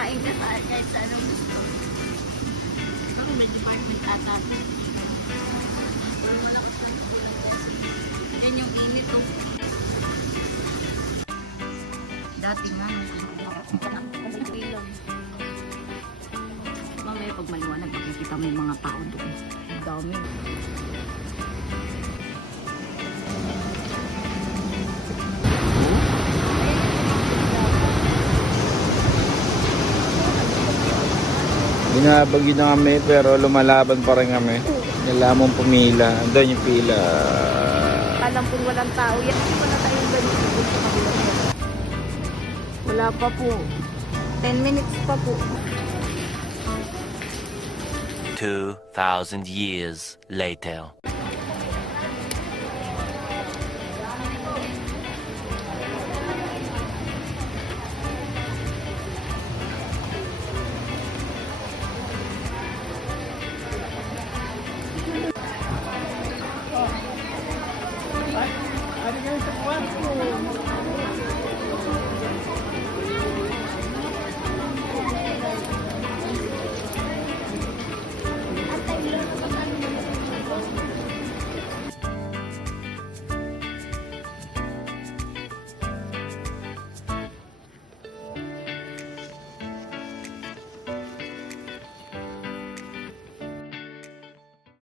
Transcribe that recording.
kumain ka kahit sa anong gusto. Pero may department ata. Yan yung init oh. Dati nga. Mamaya pag maliwanag, makikita mo yung mga tao doon. Ang dami. Binabagyo na kami pero lumalaban pa rin kami. Kailangan pumila. Andun yung pila. Alam kung walang tao. Yan wala tayong ganito sa kabila. Wala pa po. 10 minutes pa po. 2,000 years later.